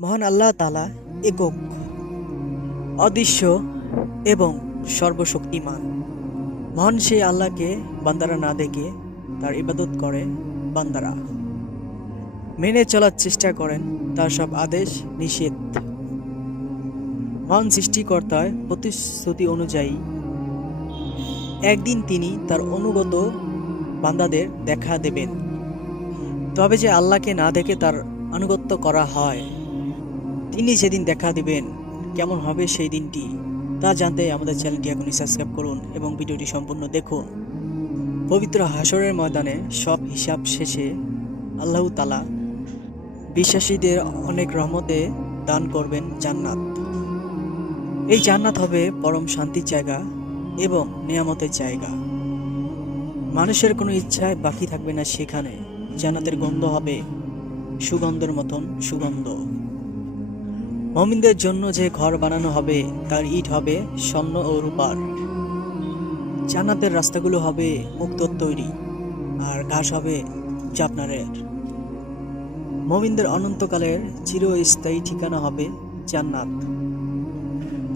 মহান আল্লাহ তাআলা একক, অদৃশ্য এবং সর্বশক্তিমান। মহান সেই আল্লাহকে বান্দারা না দেখে তার ইবাদত করে বান্দারা, মেনে চলার চেষ্টা করেন তার সব আদেশ নিষেধ। মহান সৃষ্টিকর্তার প্রতিশ্রুতি অনুযায়ী একদিন তিনি তার অনুগত বান্দাদের দেখা দেবেন। তবে যে আল্লাহকে না দেখে তার আনুগত্য করা হয়, তিনি সেদিন দেখা দিবেন। কেমন হবে সেই দিনটি তা জানতে আমাদের চ্যানেলটি এখনই সাবস্ক্রাইব করুন এবং ভিডিওটি সম্পূর্ণ দেখুন। পবিত্র হাসরের ময়দানে সব হিসাব শেষে আল্লাহ তাআলা বিশ্বাসীদের অনেক রহমতে দান করবেন জান্নাত। এই জান্নাত হবে পরম শান্তির জায়গা এবং নিয়ামতের জায়গা। মানুষের কোনো ইচ্ছায় বাকি থাকবে না সেখানে। জান্নাতের গন্ধ হবে সুগন্ধের মতন সুগন্ধ। মুমিনদের জন্য যে ঘর বানানো হবে তার ইট হবে স্বর্ণ ও রূপার। জান্নাতের রাস্তাগুলো হবে মুক্তোর তৈরি, আর ঘাস হবে জাফনানের। মুমিনদের অনন্তকালের চিরস্থায়ী ঠিকানা হবে জান্নাত।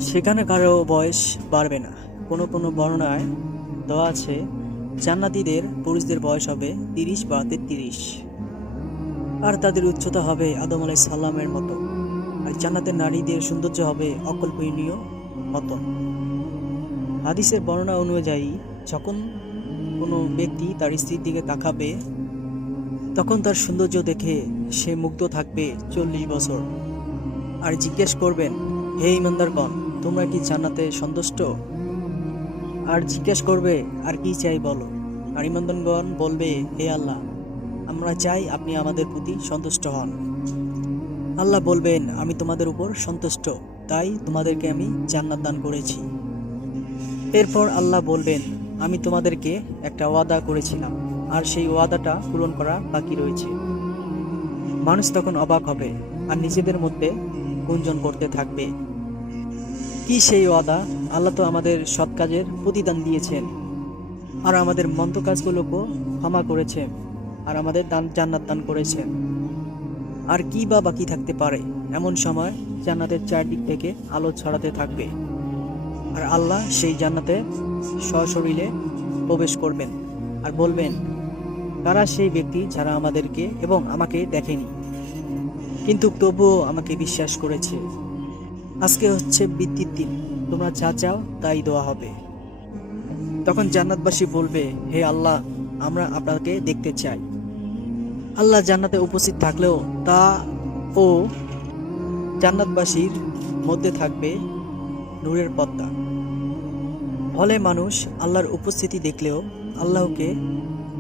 সেখানে কারো বয়স বাড়বে না। কোনো কোনো বর্ণনায় দেওয়া আছে জান্নাতীদের পুরুষদের বয়স হবে 30 বা 33, আর তাদের উচ্চতা হবে আদম আলাইহিস সালামের মতো। আর জান্নাতের নারীদের সৌন্দর্য হবে অকল্পনীয় মতো। হাদিসের বর্ণনা অনুযায়ী যখন কোনো ব্যক্তি তার স্ত্রীর দিকে তাকাবে, তখন তার সৌন্দর্য দেখে সে মুগ্ধ থাকবে 40 বছর। আর জিজ্ঞেস করবেন, হে ঈমানদারগণ, তোমরা কি জান্নাতে সন্তুষ্ট? আর জিজ্ঞেস করবে, আর কি চাই বলো? আর ঈমানদারগণ বলবে, হে আল্লাহ, আমরা চাই আপনি আমাদের প্রতি সন্তুষ্ট হন। আল্লাহ বলবেন, আমি তোমাদের উপর সন্তুষ্ট, তাই তোমাদেরকে আমি জান্নাত দান করেছি। এরপর আল্লাহ বলবেন, আমি তোমাদেরকে একটা ওয়াদা করেছিলাম, আর সেই ওয়াদাটা পূরণ করা বাকি রয়েছে। মানুষ তখন অবাক হবে আর নিজেদের মধ্যে গুঞ্জন করতে থাকবে, কি সেই ওয়াদা? আল্লাহ তো আমাদের সৎ কাজের প্রতিদান দিয়েছেন, আর আমাদের মন্দ কাজগুলোকেও ক্ষমা করেছেন, আর আমাদের জান্নাত দান করেছেন। আর কি বা বাকি থাকতে পারে? এমন সময় জান্নাতের চারদিক থেকে আলো ছড়াতে থাকবে, আর আল্লাহ সেই জান্নাতে সশরীরে প্রবেশ করবেন আর বলবেন, কারা সেই ব্যক্তি যারা আমাদেরকে এবং আমাকে দেখেনি, কিন্তু তবুও আমাকে বিশ্বাস করেছে। আজকে হচ্ছে বৃত্তির দিন, তোমরা যা চাও তাই দেওয়া হবে। তখন জান্নাতবাসী বলবে, হে আল্লাহ, আমরা আপনাকে দেখতে চাই। আল্লাহ জান্নাতে উপস্থিত থাকলেও তা ও জান্নাতবাসীর মধ্যে থাকবে নূরের পর্দা। ফলে মানুষ আল্লাহর উপস্থিতি দেখলেও আল্লাহকে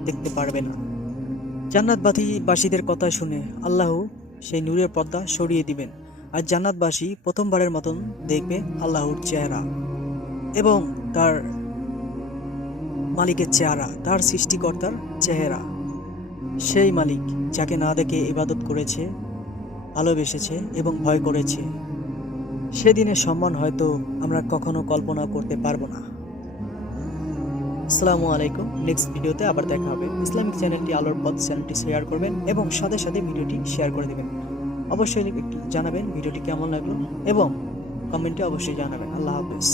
দেখতে পারবে না। জান্নাতবাসীদের কথা শুনে আল্লাহ সেই নূরের পর্দা সরিয়ে দিবেন, আর জান্নাতবাসী প্রথমবারের মতন দেখবে আল্লাহর চেহারা এবং তার মালিকের চেহারা, তার সৃষ্টিকর্তার চেহারা। সেই মালিক যাকে না দেখে ইবাদত করেছে, ভালোবেসেছে এবং ভয় করেছে। সেদিনের সম্মান হয়তো আমরা কখনো কল্পনা করতে পারবো না। আসসালামু আলাইকুম। নেক্সট ভিডিওতে আবার দেখা হবে। ইসলামিক চ্যানেলটি আলোর পথ চ্যানেলটি শেয়ার করবেন এবং সাথে সাথে ভিডিওটি শেয়ার করে দেবেন। অবশ্যই একটু জানাবেন ভিডিওটি কেমন লাগলো এবং কমেন্টে অবশ্যই জানাবেন। আল্লাহ হাফেজ।